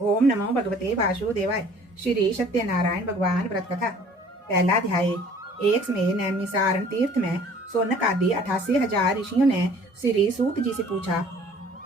ओम नमो भगवते वासुदेवाय। श्री सत्यनारायण भगवान व्रत कथा। पहला अध्याय। एक समय नैमिसारण तीर्थ में सोनक आदि 88,000 ऋषियों ने श्री सूत जी से पूछा,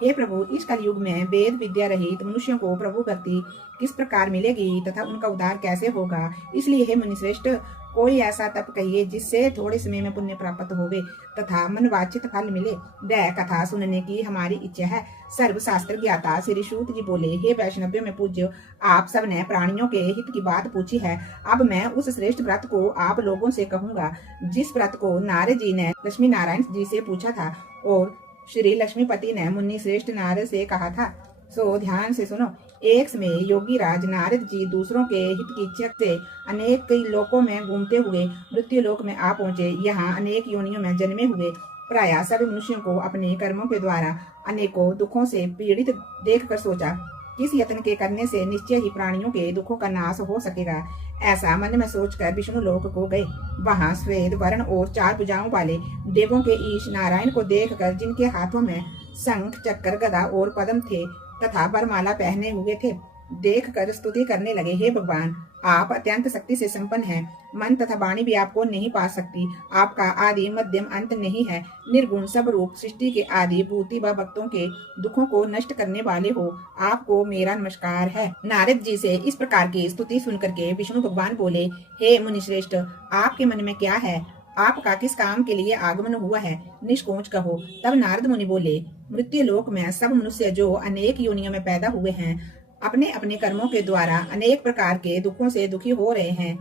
हे प्रभु, इस कलयुग में वेद विद्या रहित मनुष्यों को प्रभु भक्ति किस प्रकार मिलेगी तथा उनका उद्धार कैसे होगा। इसलिए हे मुनिश्रेष्ठ, कोई ऐसा तप कहिए जिससे थोड़े समय में पुण्य प्राप्त होवे तथा मनवांछित फल मिले। वह कथा सुनने की हमारी इच्छा है। सर्व शास्त्र ज्ञाता श्री सूत जी बोले, हे वैष्णव्यों में पूज्य, आप सब ने प्राणियों के हित की बात पूछी है। अब मैं उस श्रेष्ठ व्रत को आप लोगों से कहूंगा जिस व्रत को नारद जी ने लक्ष्मी नारायण जी से पूछा था और श्री लक्ष्मीपति ने मुनि श्रेष्ठ नारद से कहा था। सो ध्यान से सुनो। एक समय योगी राज नारद जी दूसरों के हित की इच्छा से अनेक कई लोकों में घूमते हुए मृत्यु लोक में आ पहुंचे। यहाँ अनेक योनियों में जन्मे हुए प्रायः सभी मनुष्यों को अपने कर्मों के द्वारा अनेकों दुखों से पीड़ित देखकर सोचा, किस यत्न के करने से निश्चय ही प्राणियों के दुखों का नाश हो सकेगा। ऐसा मन में सोचकर विष्णु लोक को गए। वहां श्वेत वर्ण और 4 भुजाओं वाले देवों के ईश नारायण को देखकर, जिनके हाथों में शंख चक्र गदा और पद्म थे तथा वरमाला पहने हुए थे, देख कर स्तुति करने लगे, हे भगवान, आप अत्यंत शक्ति से संपन्न हैं। मन तथा वाणी भी आपको नहीं पा सकती। आपका आदि मध्यम अंत नहीं है। निर्गुण सब रूप सृष्टि के आदि भूति व भक्तों के दुखों को नष्ट करने वाले हो। आपको मेरा नमस्कार है। नारद जी से इस प्रकार की स्तुति सुनकर के विष्णु भगवान बोले, हे मुनिश्रेष्ठ, आपके मन में क्या है? आपका किस काम के लिए आगमन हुआ है? निष्कोच कहो। तब नारद मुनि बोले, मृत्यु लोक में सब मनुष्य जो अनेक योनियों में पैदा हुए हैं, अपने अपने कर्मों के द्वारा अनेक प्रकार के दुखों से दुखी हो रहे हैं।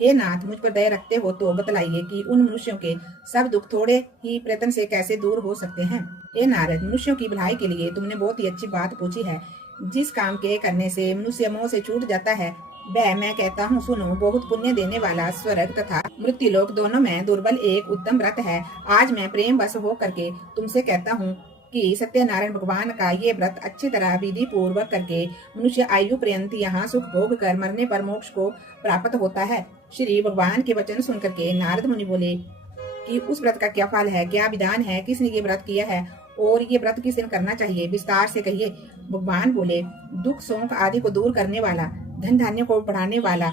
हे नाथ, मुझ पर दया रखते हो तो बतलाइए कि उन मनुष्यों के सब दुख थोड़े ही प्रयत्न से कैसे दूर हो सकते हैं। हे नारद, मनुष्यों की भलाई के लिए तुमने बहुत ही अच्छी बात पूछी है। जिस काम के करने से मनुष्य मोह से छूट जाता है, वह मैं कहता हूँ सुनो। बहुत पुण्य देने वाला स्वर्ग तथा मृत्युलोक दोनों में दुर्बल एक उत्तम व्रत है। आज मैं प्रेम वश हो करके तुमसे कहता हूँ कि सत्यनारायण भगवान का ये व्रत अच्छी तरह विधि पूर्वक करके मनुष्य आयु पर्यंत यहाँ सुख भोग कर मरने पर मोक्ष को प्राप्त होता है। श्री भगवान के वचन सुनकर के नारद मुनि बोले कि उस व्रत का क्या फल है, क्या विधान है, किसने ये व्रत किया है और ये व्रत किस दिन करना चाहिए, विस्तार से कहिए। भगवान बोले, दुख शोक आदि को दूर करने वाला, धन धान्य को बढ़ाने वाला,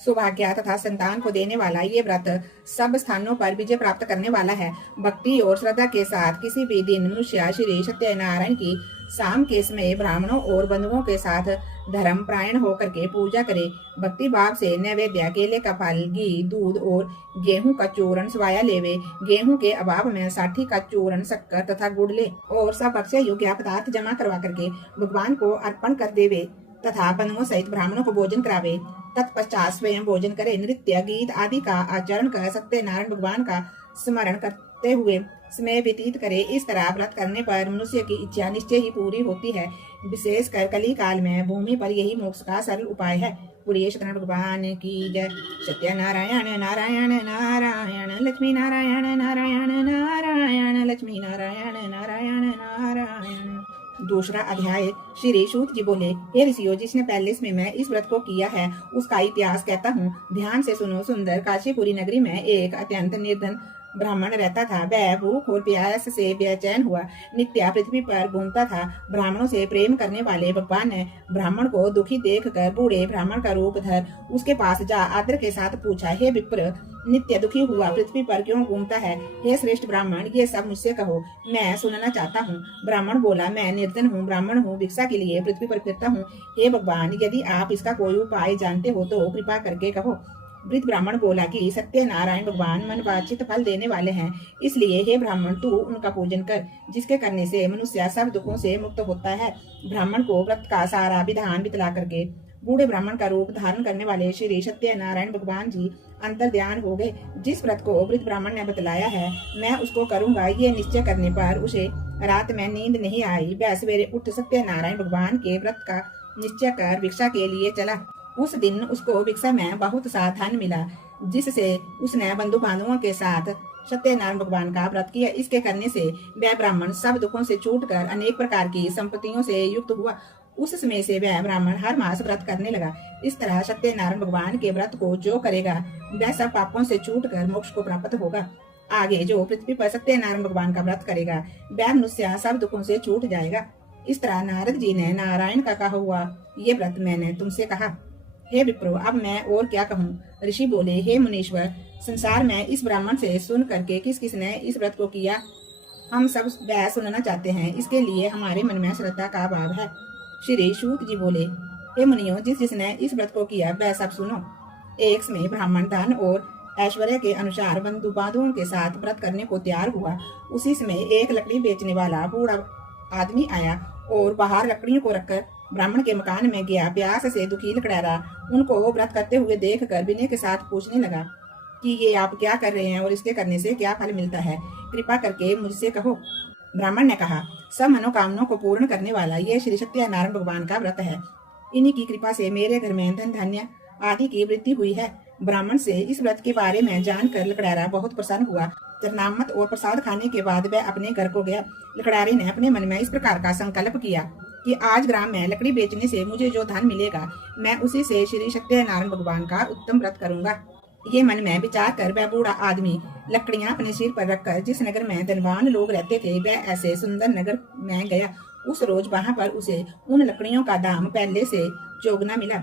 सौभाग्य तथा संतान को देने वाला ये व्रत सब स्थानों पर विजय प्राप्त करने वाला है। भक्ति और श्रद्धा के साथ किसी भी दिन मनुष्य श्री सत्यनारायण की शाम के समय ब्राह्मणों और बंधुओं के साथ धर्म प्रायण होकर के पूजा करे। भक्ति भाव से नैवेद्य, केले का फल, घी, दूध और गेहूं का चूर्ण स्वाया लेवे। गेहूं के अभाव में साठी का चूर्ण, शक्कर तथा गुड़ ले और सब भक्ष्य योग्य पदार्थ जमा करवा करके भगवान को अर्पण कर देवे तथा बंधुओं सहित ब्राह्मणों को भोजन करावे। तत्पश्चात स्वयं भोजन करे। नृत्य गीत आदि का आचरण कर सत्यनारायण भगवान का स्मरण करते हुए समय व्यतीत करे। इस तरह व्रत करने पर मनुष्य की इच्छा निश्चय ही पूरी होती है। विशेषकर कली काल में भूमि पर यही मोक्ष का सरल उपाय है। बोलिए सत्यनारायण भगवान की जय। सत्यनारायण नारायण नारायण लक्ष्मी नारायण नारायण नारायण लक्ष्मी नारायण नारायण नारायण। दूसरा अध्याय। श्री सूत जी बोले, हे ऋषियों, जिसने पहले समय में इस व्रत को किया है उसका इतिहास कहता हूँ, ध्यान से सुनो। सुंदर काशीपुरी नगरी में एक अत्यंत निर्धन ब्राह्मण रहता था। वह भूख और प्यास से बेचैन हुआ नित्य पृथ्वी पर घूमता था। ब्राह्मणों से प्रेम करने वाले भगवान ने ब्राह्मण को दुखी देखकर बूढ़े ब्राह्मण का रूप धर उसके पास जा आदर के साथ पूछा, हे विप्र, नित्य दुखी हुआ पृथ्वी पर क्यों घूमता है? हे श्रेष्ठ ब्राह्मण, ये सब मुझसे कहो, मैं सुनना चाहता हूँ। ब्राह्मण बोला, मैं निर्धन हूँ, ब्राह्मण हूँ, भिक्षा के लिए पृथ्वी पर फिरता हूँ। हे भगवान, यदि आप इसका कोई उपाय जानते हो तो कृपा करके कहो। वृद्ध ब्राह्मण बोला कि सत्यनारायण भगवान मनवांछित फल देने वाले हैं, इसलिए हे ब्राह्मण, तू उनका पूजन कर, जिसके करने से मनुष्य सब दुखों से मुक्त होता है। ब्राह्मण को व्रत का सारा विधान बितला करके बूढ़े ब्राह्मण का रूप धारण करने वाले श्री सत्यनारायण भगवान जी अंतर ध्यान हो गए। जिस व्रत को वृद्ध ब्राह्मण ने बतलाया है मैं उसको करूंगा, ये निश्चय करने पर उसे रात में नींद नहीं आई। वह सवेरे उठ सत्यनारायण भगवान के व्रत का निश्चय कर भिक्षा के लिए चला। उस दिन उसको भिक्षा में बहुत सा धन मिला, जिससे उसने बंधु बांधवों के साथ सत्यनारायण भगवान का व्रत किया। इसके करने से वह ब्राह्मण सब दुखों से छूटकर अनेक प्रकार की संपत्तियों से युक्त हुआ। उस समय से वह ब्राह्मण हर मास व्रत करने लगा। इस तरह सत्यनारायण भगवान के व्रत को जो करेगा वह सब पापों से छूटकर मोक्ष को प्राप्त होगा। आगे जो पृथ्वी पर सत्यनारायण भगवान का व्रत करेगा वह मनुष्य सब दुखों से छूट जाएगा। इस तरह नारद जी ने नारायण का कहा हुआ ये व्रत मैंने तुमसे कहा। हे विप्रो, अब मैं और क्या कहूँ। ऋषि बोले, हे मुनीश्वर, संसार में इस ब्राह्मण से सुन करके किस किसने इस व्रत को किया, हम सब वह सुनना चाहते हैं। इसके लिए हमारे मन में श्रद्धा का भाव है। श्री सूत जी बोले, हे मुनियों, जिस जिसने इस व्रत को किया वह सब सुनो। एक समय ब्राह्मण धन और ऐश्वर्य के अनुसार बंधु बांधुओं के साथ व्रत करने को तैयार हुआ। उसी समय एक लकड़ी बेचने वाला बूढ़ा आदमी आया और बाहर लकड़ियों को रखकर ब्राह्मण के मकान में गया। प्यास से दुखी लकड़ैरा उनको व्रत करते हुए देख कर विनय के साथ पूछने लगा कि ये आप क्या कर रहे हैं और इसके करने से क्या फल मिलता है, कृपा करके मुझसे कहो। ब्राह्मण ने कहा, सब मनोकामनाओं को पूर्ण करने वाला ये श्री सत्यनारायण भगवान का व्रत है। इन्हीं की कृपा से मेरे घर में धन धान्य आदि की वृद्धि हुई है। ब्राह्मण से इस व्रत के बारे में जानकर लकड़ैरा बहुत प्रसन्न हुआ। चरनामत और प्रसाद खाने के बाद वह अपने घर को गया। लकड़ारी ने अपने मन में इस प्रकार का संकल्प किया कि आज ग्राम में लकड़ी बेचने से मुझे जो धन मिलेगा, मैं उसी से श्री सत्यनारायण भगवान का उत्तम व्रत करूंगा। ये मन में विचार कर वह बूढ़ा आदमी लकड़ियां अपने सिर पर रखकर जिस नगर में धनवान लोग रहते थे, वह ऐसे सुंदर नगर में गया। उस रोज वहां पर उसे उन लकड़ियों का दाम पहले से चौगुना मिला।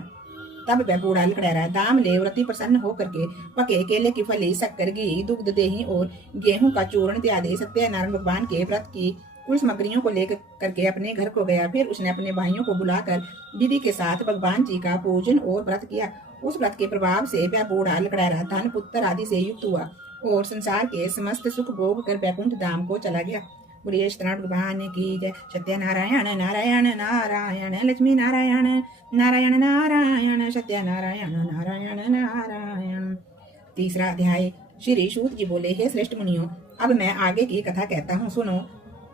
तब वह बूढ़ा लकड़ैरा दाम ले व्रती प्रसन्न होकर के पके केले की फली, शक्कर, घी, दुग्ध, दही और गेहूं का चूर्ण इत्यादि सत्यनारायण भगवान के व्रत की कुल सामग्रियों को लेकर करके अपने घर को गया। फिर उसने अपने भाइयों को बुलाकर विधि के साथ भगवान जी का पूजन और व्रत किया। उस व्रत के प्रभाव से वह बूढ़ा लकड़ैरा धन पुत्र आदि से युक्त हुआ और संसार के समस्त सुख भोग कर वैकुंठ धाम को चला गया। बोलिए सत्यनारायण भगवान की जय। सत्यनारायण नारायण नारायण लक्ष्मी नारायण नारायण नारायण सत्यनारायण नारायण नारायण। तीसरा अध्याय। श्री सूत जी बोले, हे श्रेष्ठ मुनियों, अब मैं आगे की कथा कहता हूँ, सुनो।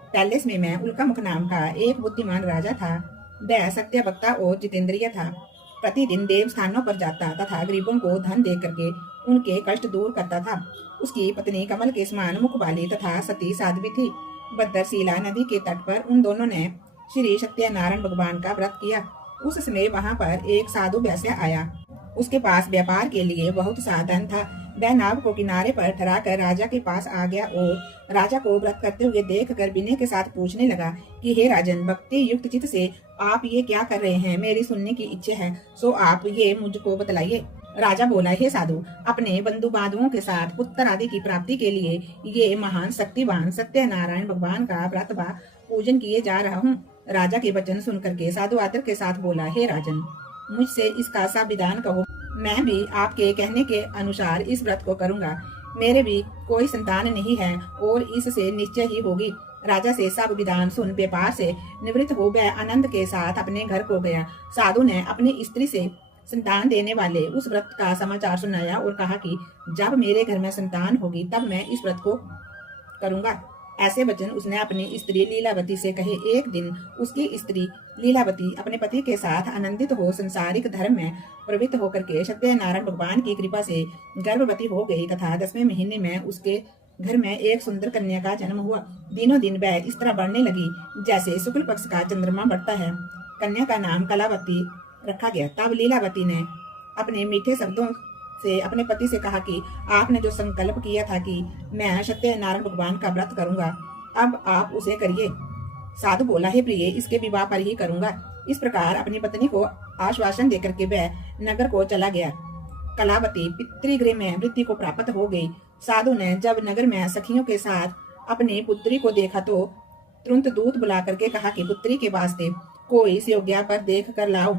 पहले समय में उल्का मुख नाम का एक बुद्धिमान राजा था। वह सत्य वक्ता और जितेंद्रिय था। प्रतिदिन देव स्थानों पर जाता तथा गरीबों को धन दे करके उनके कष्ट दूर करता था। उसकी पत्नी कमल के समान मुख वाली तथा सती साध्वी थी। भद्रशिला नदी के तट पर उन दोनों ने श्री सत्यनारायण भगवान का व्रत किया। उस समय वहां पर एक साधु वैश्य आया। उसके पास व्यापार के लिए बहुत सा धन था। वह नाव को किनारे पर ठहरा कर राजा के पास आ गया और राजा को व्रत करते हुए देख कर विनय के साथ पूछने लगा कि हे राजन, भक्ति युक्त चित्त से आप ये क्या कर रहे हैं? मेरी सुनने की इच्छा है, सो आप ये मुझको बतलाइए। राजा बोला, हे साधु, अपने बंधु बांधवों के साथ पुत्र आदि की प्राप्ति के लिए ये महान शक्तिवान सत्यनारायण भगवान का व्रत व पूजन किए जा रहा हूँ। राजा के वचन सुन करके साधु आदर के साथ बोला, हे राजन, मुझसे इसका सा विधान कहो। मैं भी आपके कहने के अनुसार इस व्रत को करूंगा। मेरे भी कोई संतान नहीं है और इससे निश्चय ही होगी। राजा से सब विधान सुन व्यापार से निवृत्त हो वह आनंद के साथ अपने घर को गया। साधु ने अपनी स्त्री से संतान देने वाले उस व्रत का समाचार सुनाया और कहा कि जब मेरे घर में संतान होगी तब मैं इस व्रत को करूंगा। ऐसे वचन उसने अपनी स्त्री लीलावती से कहे। एक दिन उसकी स्त्री लीलावती अपने पति के साथ आनंदित हो संसारिक धर्म में प्रवृत्त होकर के सत्यनारायण भगवान की कृपा से गर्भवती हो गई तथा 10वें महीने में उसके घर में एक सुंदर कन्या का जन्म हुआ। दिनों दिन वह इस तरह बढ़ने लगी जैसे शुक्ल पक्ष का चंद्रमा बढ़ता है। कन्या का नाम कलावती रखा गया। तब लीलावती ने अपने मीठे शब्दों से अपने पति से कहा कि आपने जो संकल्प किया था कि मैं सत्यनारायण भगवान का व्रत करूंगा, अब आप उसे करिए। साधु बोला, हे प्रिय, इसके विवाह पर ही करूंगा। इस प्रकार अपनी पत्नी को आश्वासन देकर के वह नगर को चला गया। कलावती पितृगृह में वृद्धि को प्राप्त हो गई। साधु ने जब नगर में सखियों के साथ अपनी पुत्री को देखा तो तुरंत दूत बुला करके कहा कि पुत्री के वास्ते कोई सुयोग्या पर देख कर लाओ।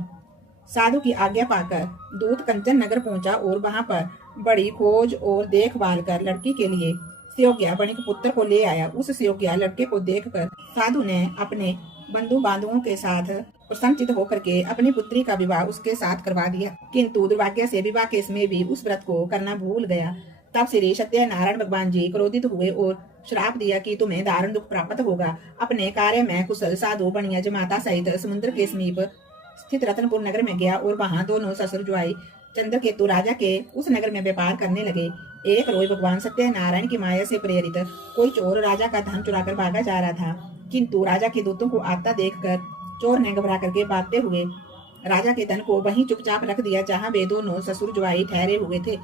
साधु की आज्ञा पाकर दूत कंचन नगर पहुंचा और वहां पर बड़ी खोज और देखभाल कर लड़की के लिए सुयोग्या बणिक पुत्र को ले आया। उस सुयोग्या लड़के को देखकर साधु ने अपने बंधु बांधवों के साथ प्रसन्नचित होकर के अपनी पुत्री का विवाह उसके साथ करवा दिया। किंतु दुर्भाग्य से विवाह के समय भी उस व्रत को करना भूल गया। तब श्री सत्यनारायण भगवान जी क्रोधित हुए और श्राप दिया कि तुम्हें दारुण दुख प्राप्त होगा। अपने कार्य में कुशल साधु बनिया जमाता सहित समुद्र के समीप स्थित रतनपुर नगर में गया और वहां दोनों ससुर जुआई चंद्रकेतु राजा के उस नगर में व्यापार करने लगे। एक रोज भगवान सत्यनारायण की माया से प्रेरित कोई चोर राजा का धन चुराकर भागा जा रहा था, किंतु राजा के दूतों को आता देखकर चोर ने घबरा करके भागते हुए राजा के धन को वहीं चुपचाप रख दिया जहाँ वे दोनों ससुर जुआई ठहरे हुए थे।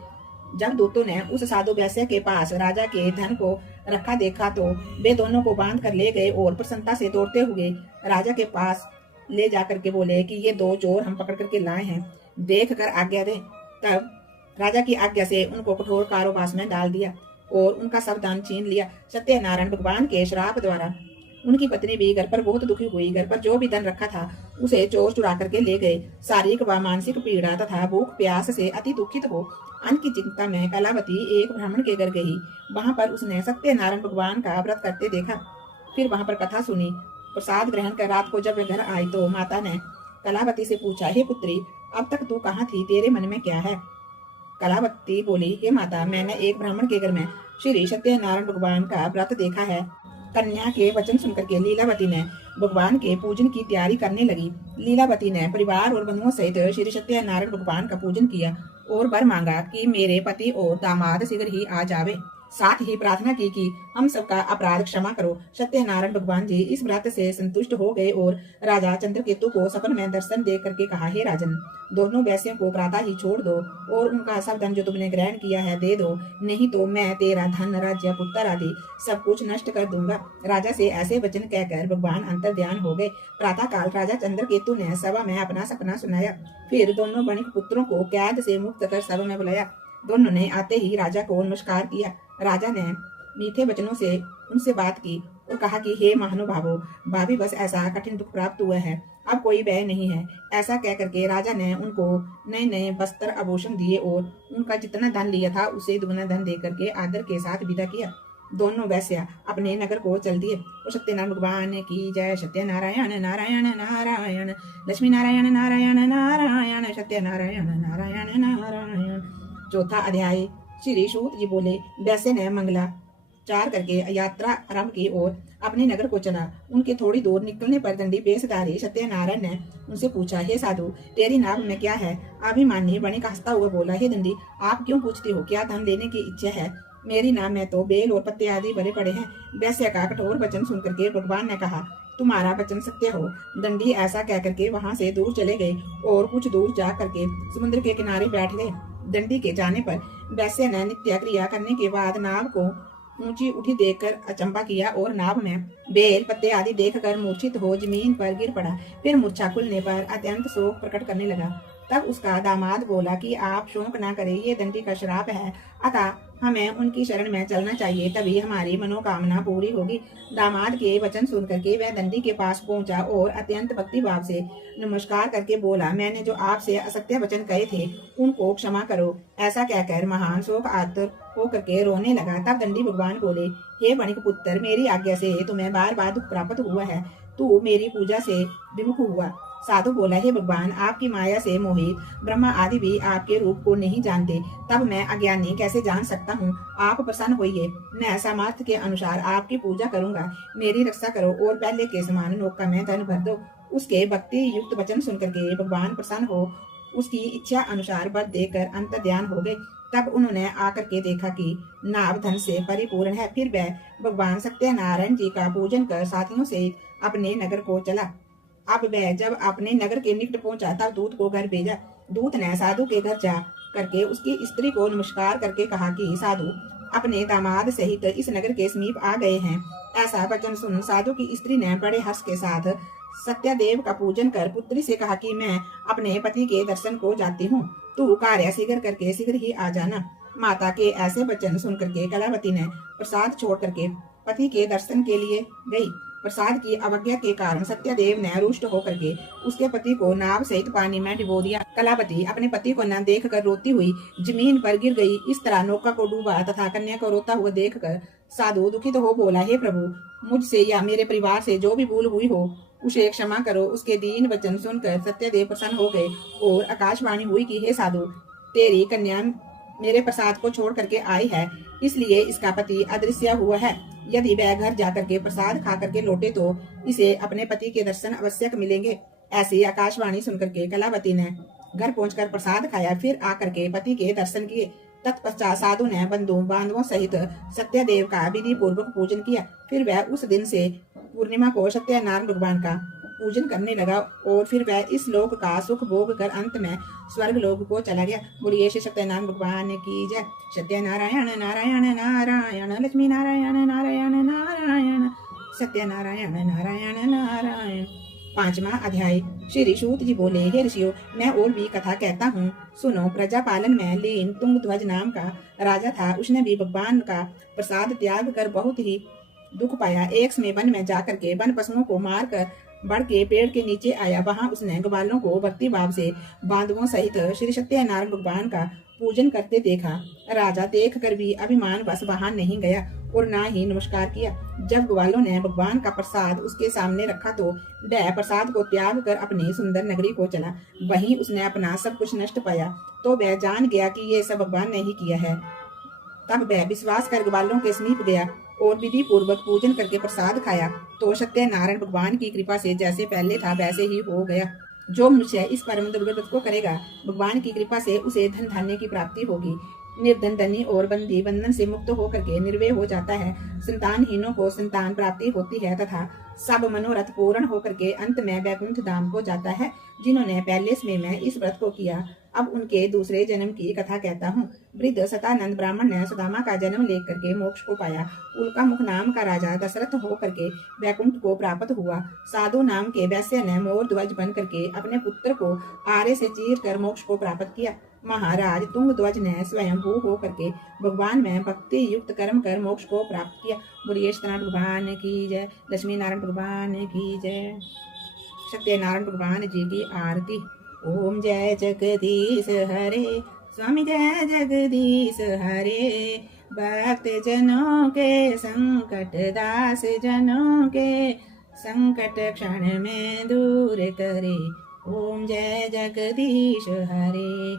जब दूतों ने उस साधु वैश्य के पास राजा के धन को रखा देखा तो वे दोनों को बांध कर ले गए और प्रसन्नता से दौड़ते हुए राजा के पास ले जाकर के बोले कि ये दो चोर हम पकड़ करके लाए हैं, देख कर आज्ञा दे। तब राजा की आज्ञा से उनको कठोर कारावास में डाल दिया और उनका सब धन छीन लिया। सत्यनारायण भगवान के श्राप द्वारा उनकी पत्नी भी घर पर बहुत दुखी हुई। घर पर जो भी धन रखा था उसे चोर चुरा करके ले गए। शारीरिक व मानसिक पीड़ा तथा भूख प्यास से अति दुखित हो अन्न की चिंता में कलावती एक ब्राह्मण के घर गई। वहां पर उसने सत्यनारायण भगवान का व्रत करते देखा। फिर वहां पर कथा सुनी। प्रसाद ग्रहण कर रात को जब वे घर आई तो माता ने कलावती से पूछा, हे पुत्री, अब तक तू कहाँ थी? तेरे मन में क्या है? कलावती बोली, हे माता, मैंने एक ब्राह्मण के घर में श्री सत्यनारायण भगवान का व्रत देखा है। कन्या के वचन सुनकर के लीलावती ने भगवान के पूजन की तैयारी करने लगी। लीलावती ने परिवार और बंधुओं सहित श्री सत्यनारायण भगवान का पूजन किया और वर मांगा कि मेरे पति और दामाद शीघ्र ही आ जावे। साथ ही प्रार्थना की कि हम सबका अपराध क्षमा करो। सत्यनारायण भगवान जी इस व्रत से संतुष्ट हो गए और राजा चंद्रकेतु को सपन में दर्शन दे करके कहा, हे राजन, दोनों वैश्यों को प्रातः ही छोड़ दो और उनका सब धन जो तुमने ग्रहण किया है दे दो, नहीं तो मैं तेरा धन, राज्य, पुत्र आदि सब कुछ नष्ट कर दूंगा। राजा से ऐसे वचन कहकर भगवान अंतर ध्यान हो गए। प्रातः काल राजा चंद्रकेतु ने सभा में अपना सपना सुनाया। फिर दोनों वणिक पुत्रों को कैद से मुक्त कर सभा में बुलाया। दोनों ने आते ही राजा को नमस्कार किया। राजा ने मीठे वचनों से उनसे बात की और कहा कि हे महानुभावों, भाभी बस ऐसा कठिन दुख प्राप्त हुआ है, अब कोई व्यय नहीं है। ऐसा कह करके राजा ने उनको नए नए वस्त्र आभूषण दिए और उनका जितना धन लिया था उसे दुगना धन दे करके आदर के साथ विदा किया। दोनों वैश्य अपने नगर को चल दिए और सत्यनारायण भगवान की जय। सत्यनारायण नारायण नारायण, लक्ष्मी नारायण नारायण नारायण, सत्यनारायण नारायण नारायण। चौथा अध्याय। श्री सूत जी बोले, वैश्य ने मंगलाचार करके यात्रा आरंभ की और अपने नगर को चला। उनके थोड़ी दूर निकलने पर दंडी वेशधारी सत्यनारायण ने उनसे पूछा, हे साधु, तेरी नाम में क्या है? अभिमानी वणिक हंसता हुआ बोला, हे दंडी, आप क्यों पूछते हो? क्या धन देने की इच्छा है? मेरी नाम में तो बेल और पत्ते आदि भरे पड़े हैं। वैश्य का कठोर वचन सुनकर के भगवान ने कहा, तुम्हारा वचन सत्य हो। दंडी ऐसा कह करके वहां से दूर चले गए और कुछ दूर जा करके समुद्र के किनारे बैठ गए। दंडी के जाने पर वैश्य ने नित्य क्रिया करने के बाद नाव को ऊंची उठी देखकर अचंबा किया और नाव में बेल पत्ते आदि देखकर मूर्छित हो जमीन पर गिर पड़ा। फिर मूर्छा खुलने पर अत्यंत शोक प्रकट करने लगा। तब उसका दामाद बोला कि आप शोक ना करें, ये दंडी का श्राप है, अतः हमें उनकी शरण में चलना चाहिए, तभी हमारी मनोकामना पूरी होगी। दामाद के वचन सुन करके वह दंडी के पास पहुंचा और अत्यंत भक्ति भाव से नमस्कार करके बोला, मैंने जो आपसे असत्य वचन कहे थे उनको क्षमा करो। ऐसा कहकर महान शोक आतुर होकर के रोने लगा। तब दंडी भगवान बोले, हे वणिक पुत्र, मेरी आज्ञा से तुम्हें बार बार दुख प्राप्त हुआ है, तू मेरी पूजा से विमुख हुआ। साधु बोला, हे भगवान, आपकी माया से मोहित ब्रह्मा आदि भी आपके रूप को नहीं जानते, तब मैं अज्ञानी कैसे जान सकता हूँ? आप प्रसन्न होइए, मैं सामर्थ्य के अनुसार आपकी पूजा करूंगा। मेरी रक्षा करो और पहले के समान नौका में धन भर दो। उसके भक्ति युक्त वचन सुनकर के भगवान प्रसन्न हो उसकी इच्छा अनुसार वर देकर अंतर ध्यान हो गए। तब उन्होंने आकर के देखा कि नाव धन से परिपूर्ण है। फिर वह भगवान सत्यनारायण जी का पूजन कर साथियों से अपने नगर को चला। अब वह जब अपने नगर के निकट पहुंचा तब दूत को घर भेजा। दूत ने साधु के घर जा करके उसकी स्त्री को नमस्कार करके कहा कि साधु अपने दामाद सहित इस नगर के समीप आ गए हैं। ऐसा वचन सुन साधु की स्त्री ने बड़े हर्ष के साथ सत्यदेव का पूजन कर पुत्री से कहा कि मैं अपने पति के दर्शन को जाती हूँ, तू कार्य शीघ्र ही आ जाना। माता के ऐसे वचन सुन करके कलावती ने प्रसाद छोड़ करके पति के दर्शन के लिए गई। प्रसाद की अवज्ञा के कारण सत्यदेव ने रुष्ट होकर के उसके पति को नाव सहित पानी में डुबो दिया। कलावती अपने पति को न देख कर रोती हुई जमीन पर गिर गई। इस तरह नौका को डूबा तथा कन्या को रोता हुआ देखकर साधु दुखित हो बोला, हे प्रभु, मुझसे या मेरे परिवार से जो भी भूल हुई हो उसे क्षमा करो। उसके दीन वचन सुनकर सत्यदेव प्रसन्न हो गए और आकाशवाणी हुई कि हे साधु, तेरी कन्या मेरे प्रसाद को छोड़ करके आई है, इसलिए इसका पति अदृश्य हुआ है। यदि वह घर जाकर के प्रसाद खा करके लौटे तो इसे अपने पति के दर्शन अवश्य मिलेंगे। ऐसी आकाशवाणी सुनकर के कलावती ने घर पहुंचकर प्रसाद खाया, फिर आकर के पति के दर्शन किए। तत्पश्चात साधु ने बंधु बांधवों सहित सत्यदेव का विधि पूर्वक पूजन किया। फिर वह उस दिन से पूर्णिमा को सत्यनारायण भगवान का पूजन करने लगा और फिर वह इस लोक का सुख भोग कर अंत में स्वर्ग लोक को चला गया। बोलिए श्री सत्यनारायण भगवान की जय। सत्यनारायण नारायण नारायण लक्ष्मी नारायण नारायण नारायण सत्यनारायण नारायण नारायण। 5वां अध्याय। श्री सूत जी बोले, हे ऋषियों, मैं और भी कथा कहता हूँ, सुनो। प्रजा पालन में लीन तुंगध्वज नाम का राजा था। उसने भी भगवान का प्रसाद त्याग कर बहुत ही दुख पाया। एक समय वन में जाकर के वन पशुओं को मार कर बढ़ के पेड़ के नीचे आया। वहां उसने ग्वालों को भक्ति भाव से बांधवों सहित श्री सत्यनारायण भगवान का पूजन करते देखा। राजा देख कर भी अभिमान बस वहां नहीं गया और ना ही नमस्कार किया। जब ग्वालों ने भगवान का प्रसाद उसके सामने रखा तो वह प्रसाद को त्याग कर अपनी सुंदर नगरी को चला। वहीं उसने अपना सब कुछ नष्ट पाया तो वह जान गया कि ये सब भगवान ने ही किया है। तब वह विश्वास कर ग्वालों के समीप गया और विधि पूर्वक पूजन करके प्रसाद खाया तो सत्यनारायण भगवान की कृपा से जैसे पहले था वैसे ही हो गया। जो मनुष्य इस परम दुर्लभ व्रत को करेगा, भगवान की कृपा से उसे धन धान्य की प्राप्ति होगी। निर्धन धनी और बंदी बंधन से मुक्त होकर के निर्भय हो जाता है। संतानहीनों को संतान प्राप्ति होती है तथा सब मनोरथ पूर्ण होकर के अंत में वैकुंठ धाम को जाता है। जिन्होंने पहले समय में इस व्रत को किया, अब उनके दूसरे जन्म की कथा कहता हूँ। वृद्ध सतानंद ब्राह्मण ने सुदामा का जन्म लेकर के मोक्ष को पाया। उल्का मुख नाम का राजा दशरथ होकर के वैकुंठ को प्राप्त हुआ। साधु नाम के वैश्य ने मोर ध्वज बन करके अपने पुत्र को आरे से चीर कर मोक्ष को प्राप्त किया। महाराज तुंगध्वज ने स्वयं भू होकर के भगवान में भक्ति युक्त कर्म कर मोक्ष को प्राप्त किया। बोलिए सत्यनारायण भगवान की जय। लक्ष्मी नारायण भगवान की जय। सत्यनारायण भगवान जी की आरती। ओम जय जगदीश हरे, स्वामी जय जगदीश हरे। भक्त जनों के संकट, दास जनों के संकट क्षण में दूर करे। ओम जय जगदीश हरे।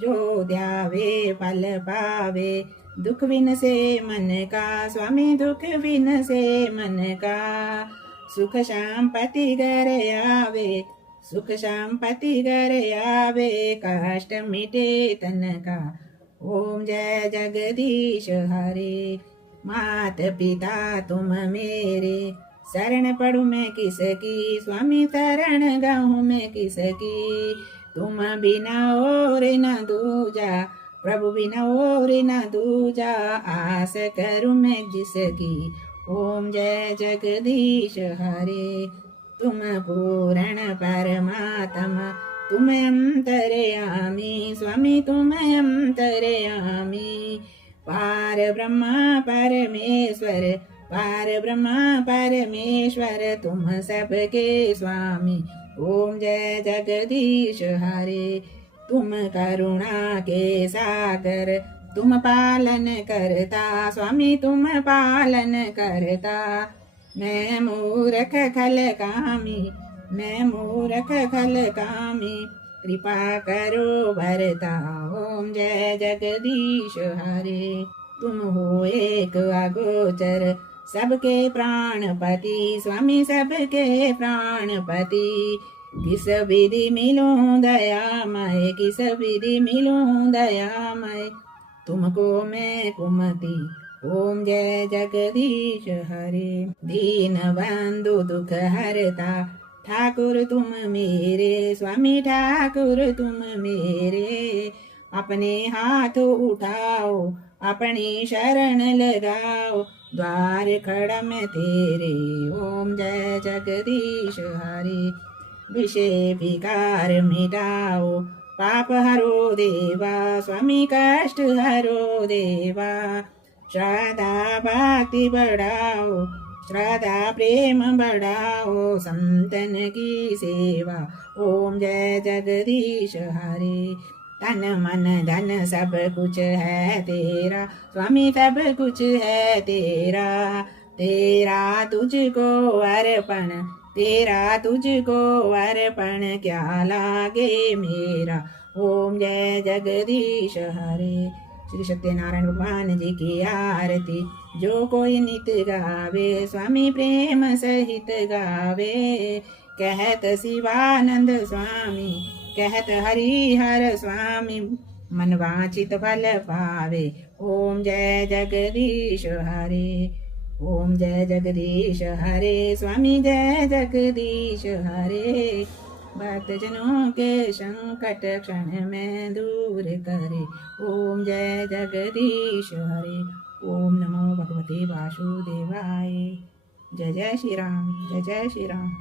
जो ध्यावे फल पावे, दुख विन से मन का, स्वामी दुख विन से मन का। सुख शांपति घर आवे, सुख शांपति घर आवे, कष्ट मिटे तन का। ओम जय जगदीश हरे। मात पिता तुम मेरे, शरण पढ़ू मैं किसकी, स्वामी शरण गाऊं मैं किसकी। तुम बिना और न दूजा, प्रभु बिना और न दूजा, आस करूं मैं जिसकी। ओम जय जगदीश हरे। तुम पूर्ण परमात्मा, तुम अंतर्यामी, स्वामी तुम अंतर्यामी। पार ब्रह्मा परमेश्वर, पार ब्रह्मा परमेश्वर, तुम सबके स्वामी। ओम जय जगदीश हरे। तुम करुणा के सागर, तुम पालन करता, स्वामी तुम पालन करता। मैं मूर्ख खल कामी, मैं मूर्ख खल कामी, कृपा करो भरता। ओम जय जगदीश हरे। तुम हो एक अगोचर, सबके प्राणपति, स्वामी सबके प्राणपति। किस विधि मिलूं दयामय, किस विधि मिलूं दयामय, तुमको मैं कुमति। ओम जय जगदीश हरे। दीन बंधु दुख हरता, ठाकुर तुम मेरे, स्वामी ठाकुर तुम मेरे। अपने हाथ उठाओ, अपनी शरण लगाओ, द्वार खड़ा मैं तेरे। ओम जय जगदीश हरे। विषय विकार मिटाओ, पाप हरो देवा, स्वामी कष्ट हरो देवा। श्रद्धा भक्ति बढ़ाओ, श्रद्धा प्रेम बढ़ाओ, संतन की सेवा। ओम जय जगदीश हरे। तन मन धन सब कुछ है तेरा, स्वामी सब कुछ है तेरा। तेरा तुझको अर्पण, तेरा तुझको अर्पण, क्या लागे मेरा। ओम जय जगदीश हरे। श्री सत्यनारायण भगवान जी की आरती। जो कोई नित गावे, स्वामी प्रेम सहित गावे। कहत शिवानंद स्वामी, कहत हरिहर स्वामी, मन वांछित फल पावे। ओम जय जगदीश हरे। ओम जय जगदीश हरे स्वामी जय जगदीश हरे। भक्तजनों के संकट क्षण में दूर करे। ओम जय जगदीश हरे। ओम नमो भगवते वासुदेवाय। जय जय श्री राम, जय जय श्री राम।